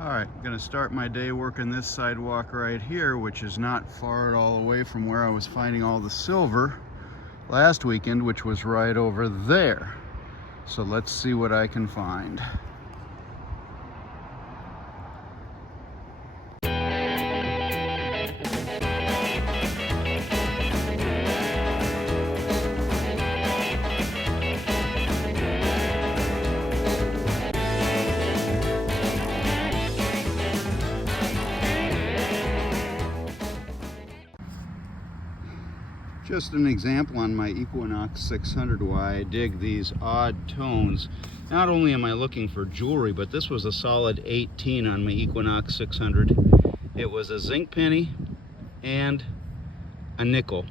All right, I'm gonna start my day working this sidewalk right here, which is not far at all away from where I was finding all the silver last weekend, which was right over there. So let's see what I can find. Just an example on my Equinox 600 why I dig these odd tones. Not only am I looking for jewelry, but this was a solid 18 on my Equinox 600. It was a zinc penny and a nickel,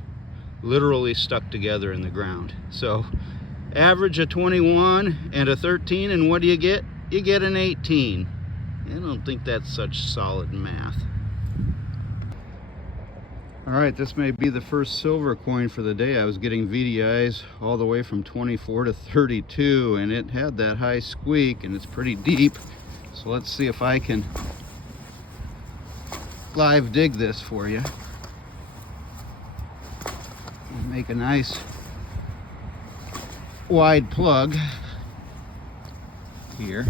literally stuck together in the ground. So average a 21 and a 13, and what do you get? You get an 18. I don't think that's such solid math. All right, this may be the first silver coin for the day. I was getting VDIs all the way from 24 to 32, and it had that high squeak, and it's pretty deep. So let's see if I can live dig this for you. Make a nice wide plug here.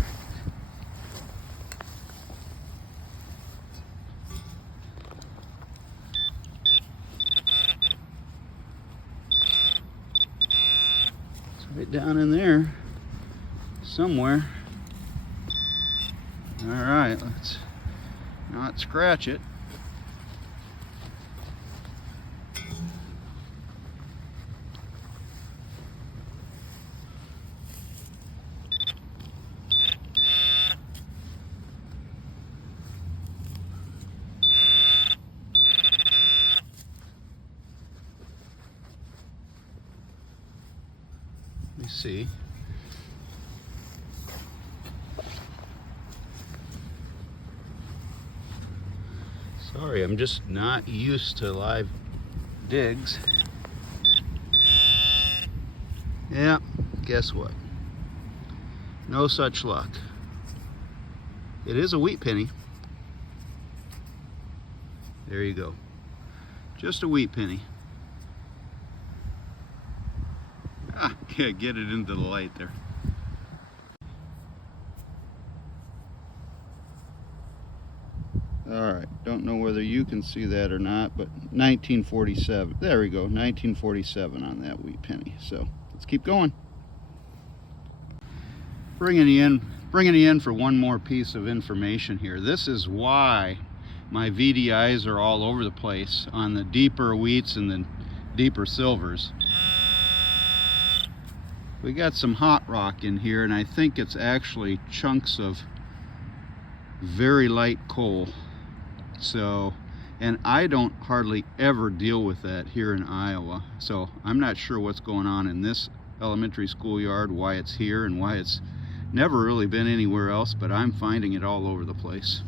Right down in there somewhere. All right, let's not scratch it. Let me see. Sorry, I'm just not used to live digs. Yeah, guess what? No such luck. It is a wheat penny. There you go. Just a wheat penny. Yeah, get it into the light there. All right, don't know whether you can see that or not, but 1947. There we go, 1947 on that wheat penny. So let's keep going. Bringing you in for one more piece of information here. This is why my VDIs are all over the place on the deeper wheats and the deeper silvers. We got some hot rock in here, and I think it's actually chunks of very light coal. So, and I don't hardly ever deal with that here in Iowa. So I'm not sure what's going on in this elementary school yard, why it's here and why it's never really been anywhere else, but I'm finding it all over the place.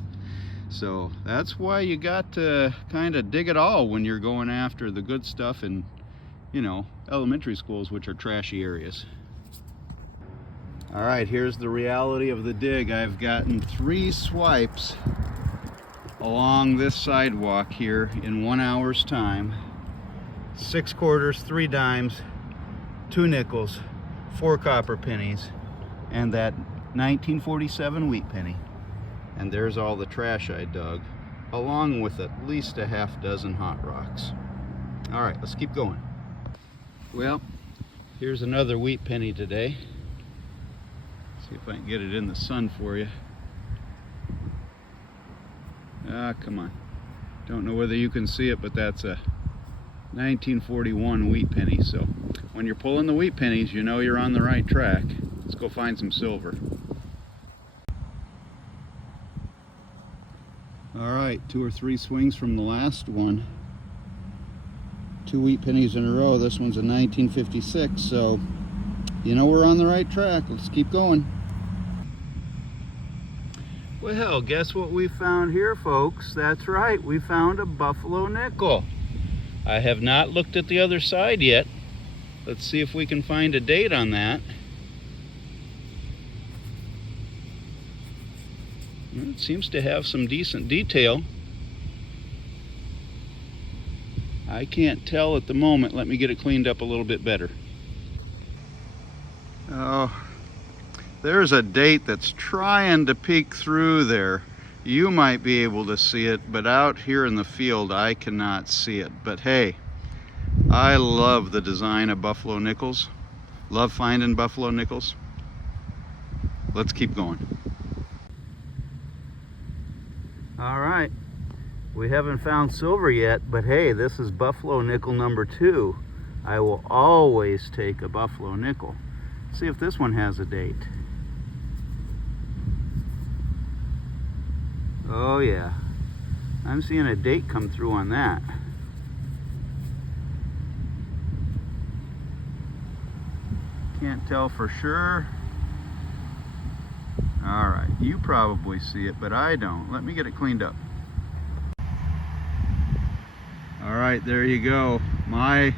So that's why you got to kind of dig it all when you're going after the good stuff in, you know, elementary schools, which are trashy areas. All right, here's the reality of the dig. I've gotten 3 swipes along this sidewalk here in 1 hour's time. 6 quarters, 3 dimes, 2 nickels, 4 copper pennies, and that 1947 wheat penny. And there's all the trash I dug, along with at least a half dozen hot rocks. All right, let's keep going. Well, here's another wheat penny today. See if I can get it in the sun for you. Ah, come on. Don't know whether you can see it, but that's a 1941 wheat penny. So when you're pulling the wheat pennies, you know you're on the right track. Let's go find some silver. All right, 2 or 3 swings from the last one. 2 wheat pennies in a row. This one's a 1956, so you know we're on the right track. Let's keep going. Well, guess what we found here, folks? That's right, we found a buffalo nickel. I have not looked at the other side yet. Let's see if we can find a date on that. It seems to have some decent detail. I can't tell at the moment. Let me get it cleaned up a little bit better. Oh, there's a date that's trying to peek through there. You might be able to see it, but out here in the field I cannot see it. But hey, I love the design of buffalo nickels. Love finding buffalo nickels. Let's keep going. All right, we haven't found silver yet, but hey, this is buffalo nickel number 2. I will always take a buffalo nickel. See if this one has a date. Oh yeah, I'm seeing a date come through on that. Can't tell for sure. All right, you probably see it, but I don't. Let me get it cleaned up. All right, there you go. My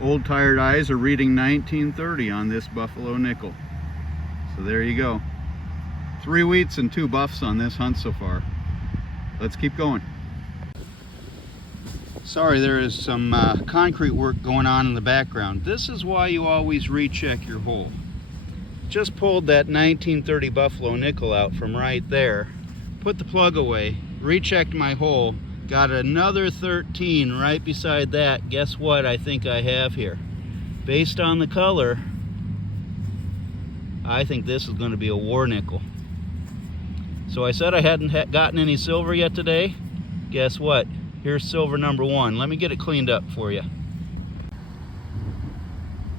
old tired eyes are reading 1930 on this buffalo nickel. So there you go. 3 wheats and 2 buffs on this hunt so far. Let's keep going. Sorry, there is some concrete work going on in the background. This is why you always recheck your hole. Just pulled that 1930 buffalo nickel out from right there, put the plug away, rechecked my hole, got another 13 right beside that. Guess what I think I have here? Based on the color, I think this is going to be a war nickel. So I said I hadn't gotten any silver yet today. Guess what? Here's silver number 1. Let me get it cleaned up for you.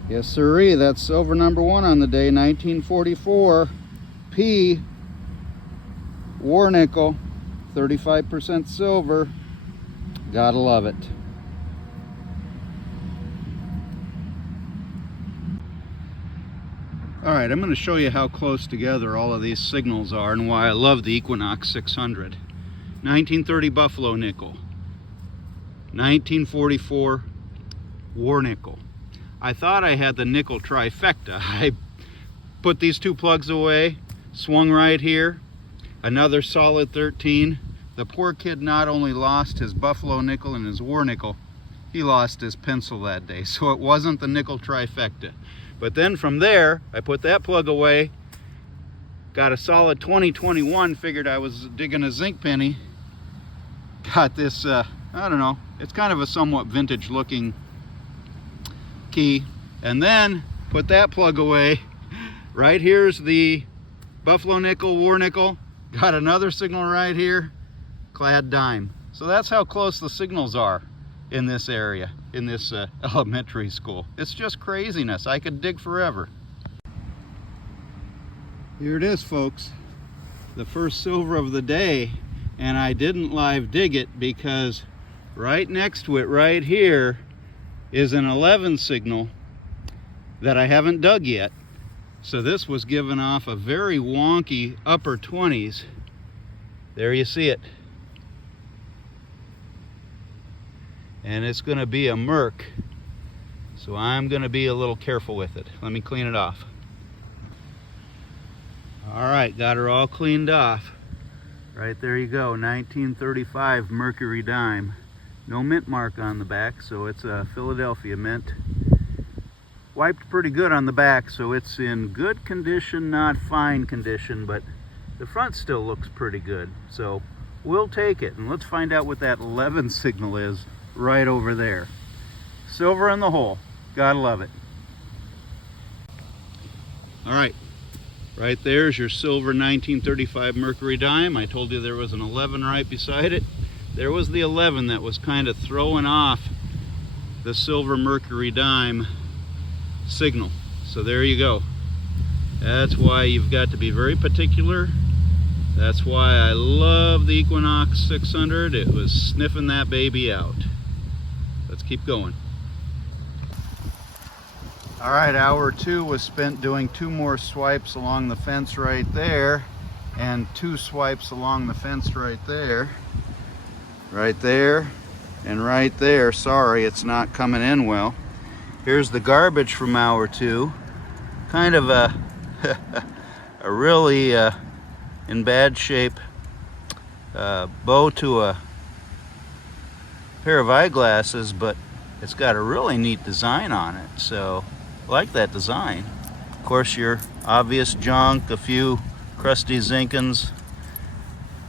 Yes sirree, that's silver number 1 on the day, 1944 P war nickel, 35% silver. Gotta love it. All right, I'm going to show you how close together all of these signals are and why I love the Equinox 600. 1930 buffalo nickel, 1944 war nickel. I thought I had the nickel trifecta. I put these 2 plugs away, swung right here, another solid 13. The poor kid not only lost his buffalo nickel and his war nickel, he lost his pencil that day. So it wasn't the nickel trifecta. But then from there, I put that plug away, got a solid 2021, figured I was digging a zinc penny. Got this, I don't know, it's kind of a somewhat vintage looking key, and then put that plug away. Right here's the buffalo nickel, war nickel, got another signal right here, clad dime. So that's how close the signals are in this area, in this elementary school. It's just craziness. I could dig forever. Here it is, folks, the first silver of the day, and I didn't live dig it because right next to it right here is an 11 signal that I haven't dug yet. So this was giving off a very wonky upper 20s. There you see it. And it's going to be a merc. So I'm going to be a little careful with it. Let me clean it off. All right, got her all cleaned off. Right there you go, 1935 Mercury dime. No mint mark on the back, so it's a Philadelphia mint. Wiped pretty good on the back, so it's in good condition, not fine condition, but the front still looks pretty good. So we'll take it, and let's find out what that 11 signal is right over there. Silver in the hole, gotta love it. All right, right there's your silver 1935 Mercury dime. I told you there was an 11 right beside it. There was the 11 that was kind of throwing off the silver Mercury dime signal. So there you go. That's why you've got to be very particular. That's why I love the Equinox 600. It was sniffing that baby out. Let's keep going. All right, hour 2 was spent doing 2 more swipes along the fence right there, and 2 swipes along the fence right there. Right there and right there. Sorry, it's not coming in well. Here's the garbage from hour 2. Kind of a really in bad shape bow to a pair of eyeglasses, but it's got a really neat design on it, so I like that design. Of course, your obvious junk, a few crusty zinkins,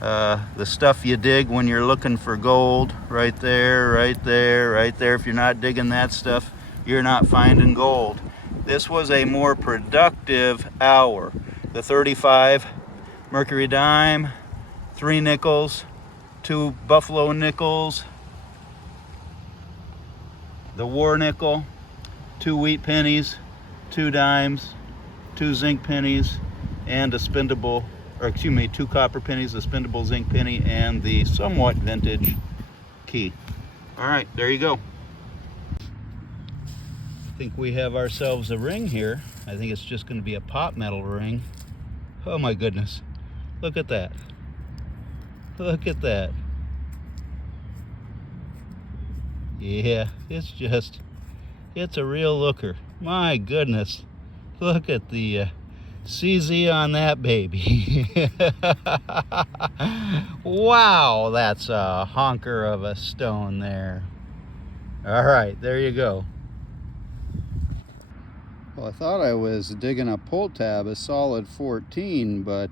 the stuff you dig when you're looking for gold, right there, right there, right there. If you're not digging that stuff, you're not finding gold. This was a more productive hour. The 35 mercury dime, 3 nickels, 2 buffalo nickels, the war nickel, 2 wheat pennies, 2 dimes, 2 zinc pennies, and a spendable, or excuse me, 2 copper pennies, a spendable zinc penny, and the somewhat vintage key. All right, there you go. I think we have ourselves a ring here. I think it's just going to be a pot metal ring. Oh my goodness, look at that. Look at that. Yeah, it's a real looker. My goodness, look at the CZ on that baby. Wow, that's a honker of a stone there. All right, there you go. Well, I thought I was digging a pull tab, a solid 14, but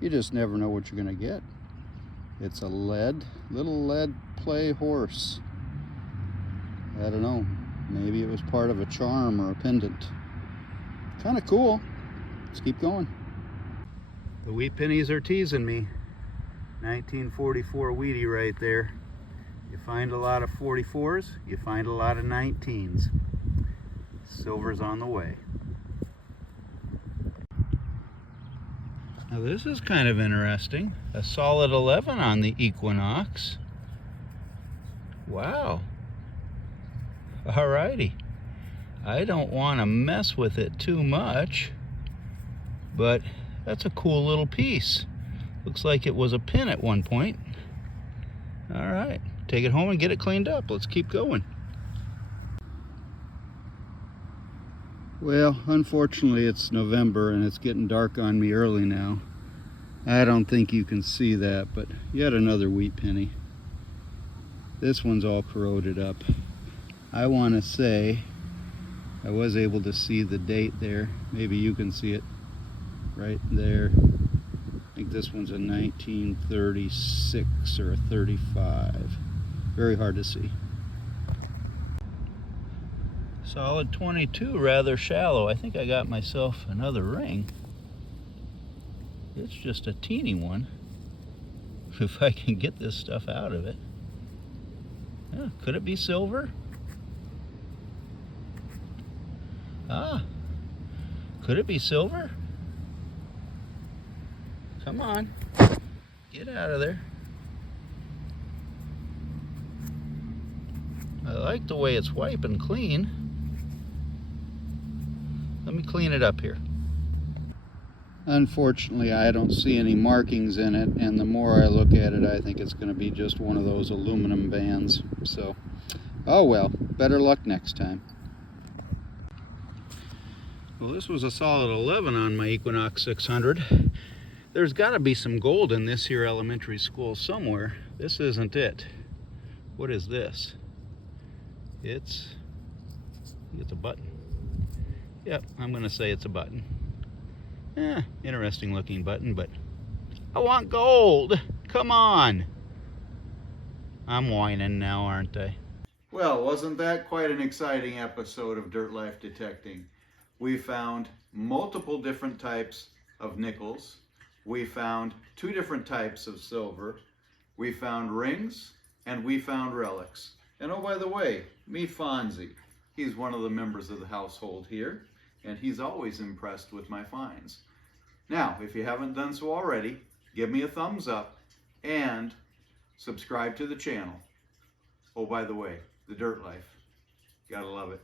you just never know what you're gonna get. It's a little lead play horse. I don't know, maybe it was part of a charm or a pendant. Kind of cool. Let's keep going. The wheat pennies are teasing me. 1944 wheatie right there. You find a lot of 44s, you find a lot of 19s. Silver's on the way. Now this is kind of interesting. A solid 11 on the Equinox. Wow. Alrighty. I don't want to mess with it too much, but that's a cool little piece. Looks like it was a pin at one point. All right, take it home and get it cleaned up. Let's keep going. Well, unfortunately it's November and it's getting dark on me early now. I don't think you can see that, but yet another wheat penny. This one's all corroded up. I want to say I was able to see the date there. Maybe you can see it right there. I think this one's a 1936 or a 35. Very hard to see. Solid 22, rather shallow. I think I got myself another ring. It's just a teeny one. If I can get this stuff out of it. Yeah, could it be silver? Ah, could it be silver? Come on, get out of there. I like the way it's wiping clean. Let me clean it up here. Unfortunately, I don't see any markings in it, and the more I look at it, I think it's going to be just one of those aluminum bands. So, oh well, better luck next time. Well, this was a solid 11 on my Equinox 600. There's got to be some gold in this here elementary school somewhere. This isn't it. What is this? It's a button. Yep, I'm going to say it's a button. Interesting looking button, but I want gold. Come on. I'm whining now, aren't I? Well, wasn't that quite an exciting episode of Dirt Life Detecting? We found multiple different types of nickels. We found 2 different types of silver. We found rings, and we found relics. And oh, by the way, meet Fonzie. He's one of the members of the household here, and he's always impressed with my finds. Now, if you haven't done so already, give me a thumbs up and subscribe to the channel. Oh, by the way, the Dirt Life. Gotta love it.